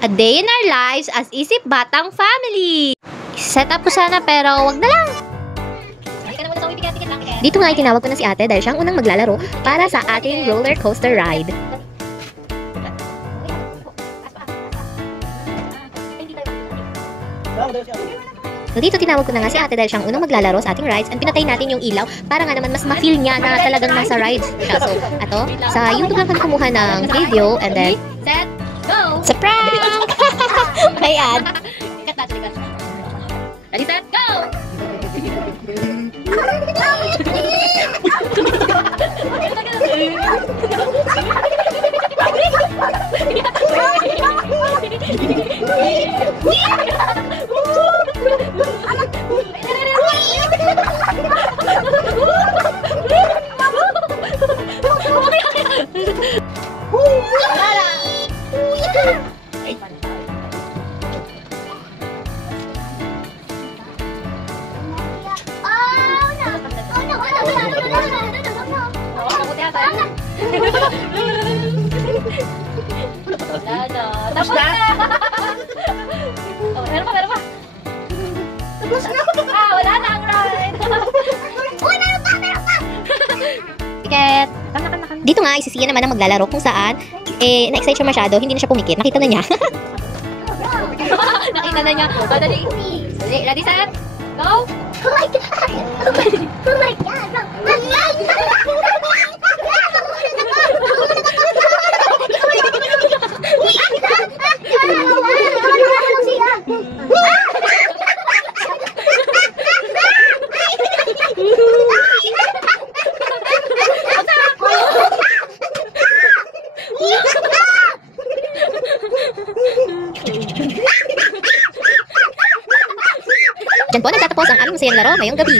A day in our lives as Isip Batang Family. Set up ko sana pero wag na lang. Dito nga ay tinawag ko na si ate dahil siyang unang maglalaro para sa ating roller coaster ride. So dito tinawag ko na nga si ate dahil siyang unang maglalaro sa ating rides and pinatay natin yung ilaw para nga naman mas ma-feel niya na talagang nasa rides siya. So, ato, sa YouTube lang kami kumuha ng video and then, set, go! Sa prank! Ayan. Ready, set, go! Tapos na? Oh, meron pa. Tapos na? Wala na ang ride. Uy, meron pa! Ticket. Dito nga, si Sia naman ang maglalaro kung saan, na-excite siya masyado, hindi na siya pumikit. Nakita na niya. Nakita na niya. Dali. Ready, set, go! Oh my God! Oh my God! Diyan po nagtatapos ang aming masayang laro ngayong gabi.